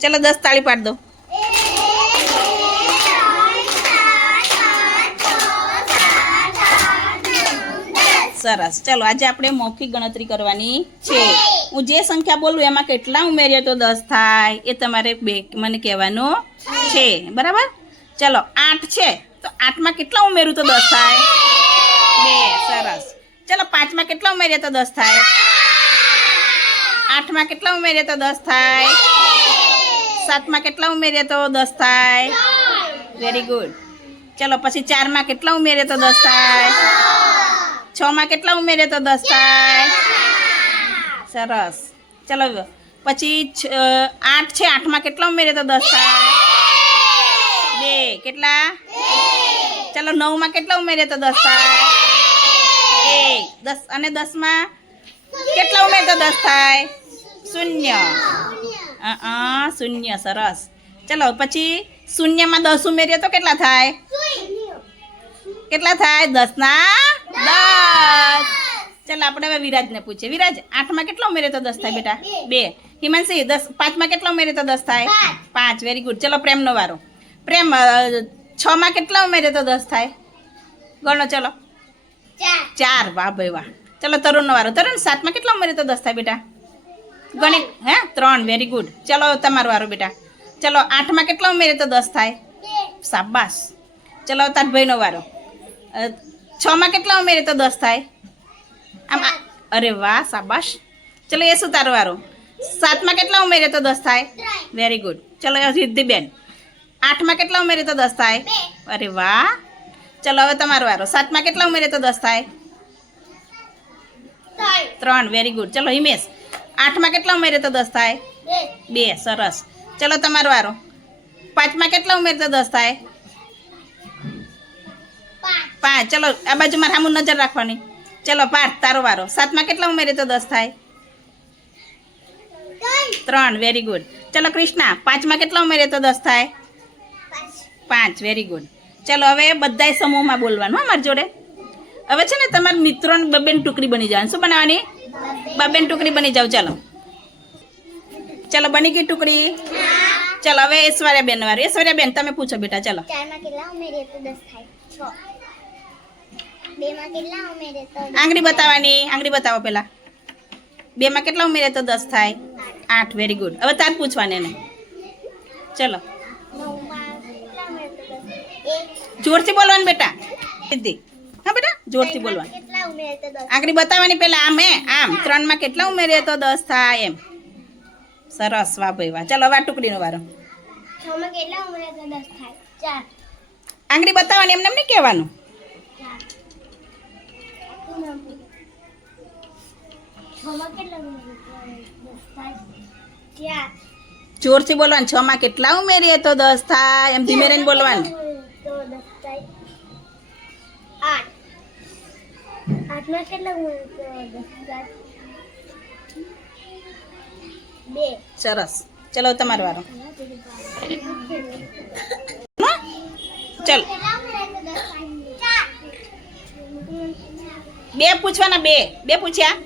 ચલો દસ તાળી પાડ દો. સરસ. ચલો, આજે આપણે મૌખિક ગણતરી કરવાની છે. હું જે સંખ્યા બોલું એમાં કેટલા ઉમેરીએ તો દસ થાય એ તમારે બે મને કહેવાનું છે. બરાબર? ચલો, આઠ છે. તો આઠમાં કેટલા ઉમેરું તો દસ થાય? બે. સરસ. ચલો, પાંચમાં કેટલા ઉમેરીએ તો દસ થાય? આઠમાં કેટલા ઉમેરીએ તો દસ થાય? સાતમાં કેટલા ઉમેરીએ તો દસ થાય? વેરી ગુડ ચલો, પછી ચારમાં કેટલા ઉમેરીએ તો દસ થાય? છમાં કેટલા ઉમેરીએ તો દસ થાય? સરસ. ચલો, પછી આઠ છે, આઠમાં કેટલા ઉમેરીએ તો દસ થાય? બે. કેટલા? ચલો, નવમાં કેટલા ઉમેરીએ તો દસ થાય? એક. દસ, અને દસમાં કેટલા ઉમેરીએ તો દસ થાય? શૂન્ય. અ, શૂન્ય સરસ. ચલો પછી શૂન્યમાં દસ ઉમેરીએ તો કેટલા થાય? કેટલા થાય? દસ ના દસ. ચાલ આપણે હવે વિરાજને પૂછીએ. વિરાજ આઠમાં કેટલો ઉમેરે તો દસ થાય બેટા? બે. હિમાંશી દસ. પાંચમાં કેટલો ઉમેરે તો દસ થાય? પાંચ. વેરી ગુડ ચલો પ્રેમનો વારો. પ્રેમ છમાં કેટલા ઉમેરે તો દસ થાય? ગણો ચલો. ચાર. વાહ ભાઈ વાહ. ચલો તરુણનો વારો. તરુણ સાતમાં કેટલા ઉમેરે તો દસ થાય બેટા? ગણિત હે? ત્રણ વેરી ગુડ ચલો તમારું વારો બેટા. ચલો આઠમાં કેટલા ઉમેરે તો દસ થાય? સાબાસ ચલો તાર ભાઈનો વારો. છમાં કેટલા ઉમેરે તો દસ થાય? આમ અરે વાહ સાબાશ ચલો એ શું તારો વારો? સાતમાં કેટલા ઉમેરે તો દસ થાય? વેરી ગુડ ચલો સિદ્ધિબેન આઠમાં કેટલા ઉમેરે તો દસ થાય? અરે વાહ. ચલો હવે તમારો વારો. સાતમાં કેટલા ઉમેરે તો દસ થાય? ત્રણ. વેરી ગુડ ચલો હિમેશ. આઠમાં કેટલા ઉમેરે તો દસ થાય? બે. સરસ. ચલો તમારો વારો. પાંચમાં કેટલા ઉમેરે તો દસ થાય? પાંચ. ચલો આ બાજુ મારે સામું નજર રાખવાની. ચલો પાઠ તારો વારો. સાતમાં કેટલા ઉમેરે તો દસ થાય? ત્રણ. વેરી ગુડ ચલો કૃષ્ણા પાંચમાં કેટલા ઉમેરે તો દસ થાય? પાંચ. વેરી ગુડ ચલો હવે બધાય સમૂહમાં બોલવાનું હા મારી જોડે. હવે છે ને તમારા મિત્રોને બબેન ટુકડી બની જવાની. શું બનાવવાની? બબેન ટુકડી બની જાવ ચાલો. ચાલો બની ગઈ ટુકડી? ચાલો હવે ઐશ્વર્યા બેન વાળું. ઐશ્વર્યા બેન તમે પૂછો બેટા ચલો. આંગળી બતાવવાની આંગળી બતાવો પેલા. બેમાં કેટલા ઉમેરે તો દસ થાય? આઠ. વેરી ગુડ હવે તાર પૂછવાની એને. ચલો. જોરથી બોલવાનું બેટા. સિદ્ધિ હા બેટા જોરથી બોલવાનું. ઉમેરીએ આંગળી બતાવવાની પેલા આમ હે? આમ. ત્રણમાં કેટલા ઉમેરે તો દસ થાય એમ. સરસ વાહ ભાઈ વાહ. ચલો હવે આ ટુકડીનો વારો. ઉમેરીએ આંગળી બતાવવાની એમને એમ નહીં કહેવાનું? ઉમેરીએ જોરથી બોલવાનું. છ માં કેટલા ઉમેરીએ તો દસ થાય? એમ ધીમે રહીને બોલવાનું. આઠમાં કેટલા બે. સરસ. ચલો તમારો વારો. ચલો. બે પૂછવાના બે. બે પૂછ્યા?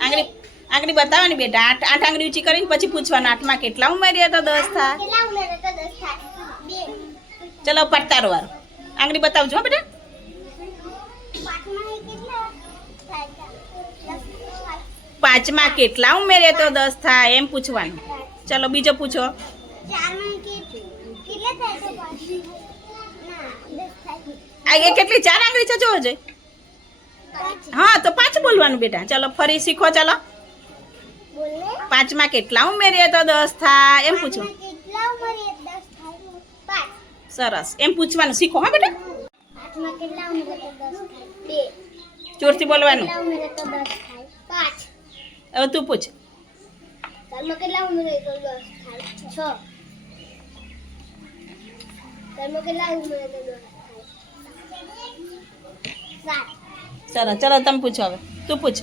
આંગળી આંગળી બતાવવાની બેટા આઠ આઠ આંગળી ઊંચી કરીને પછી પૂછવાના. આઠમાં કેટલા ઉમેર્યા હતા દસ થાય? ચલો પડતારો વારો. આંગળી બતાવજો હો બેટા. પાંચમાં કેટલા ઉમેરે તો દસ થાય? એમ પૂછવાનું. ચલો બીજો પૂછો. એ કેટલી? ચાર આંગળી છે? જોવો જોઈએ હા તો પાંચ બોલવાનું બેટા. ચલો ફરી શીખો ચલો. પાંચમાં કેટલા ઉમેરીએ તો દસ થાય? એમ પૂછો. સરસ. એમ પૂછવાનું. શીખો હા બેટા? ચોરથી બોલવાનું કેટલા ઉમેરીએ તો દસ થાય પાંચ હવે તું પૂછ. ચારમાં કેટલા ઉમેરીએ તો દસ થાય છ. ચારમાં કેટલા ઉમેરીએ તો દસ થાય સાત. સરસ ચલો તમે પૂછો હવે. તું પૂછ.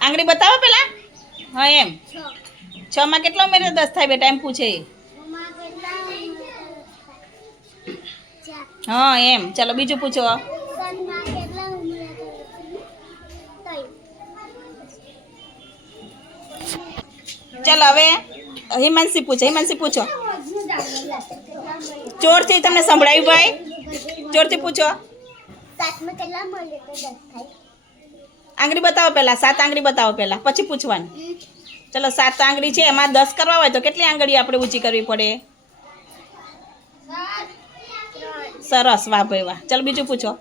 આંગળી બતાવો પેલા. હા એમ. છ. માં કેટલા ઉમેરે તો દસ થાય બેટા એમ પૂછે. એ. હા એમ. ચલો બીજું પૂછો. ચાલો હવે હિમાંશી પૂછો હિમાંશી પૂછો. ચોરથી તમને સંભળાયું ભાઈ? ચોરથી પૂછો. આંગળી બતાવો પહેલા, સાત આંગળી બતાવો પહેલા, પછી પૂછવાનું. ચલો, સાત આંગળી છે, એમાં દસ કરવા હોય તો કેટલી આંગળી આપણે ઊંચી કરવી પડે? સરસ, વાહ ભાઈ, વાહ. ચલો, બીજું પૂછો.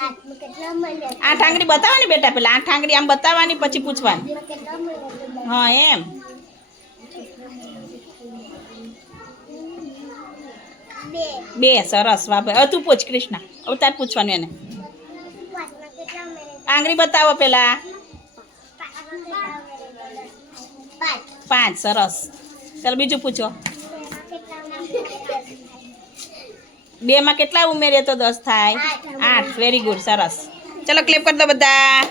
આઠ આંગળી બતાવવાની બેટા પેલા. આઠ આંગળી આમ બતાવવાની પછી પૂછવાની. હા, એમ. બે, સરસ. વાહ તું પૂછ, કૃષ્ણ. હવે તાર પૂછવાનું એને. આંગળી બતાવો પાંચ પાંચ, સરસ. ચાલો બીજું પૂછો. બેમાં કેટલા ઉમેરીએ તો દસ થાય? આઠ. આઠ. વેરી ગુડ સરસ. ચલો ક્લિપ કરી દો બધા.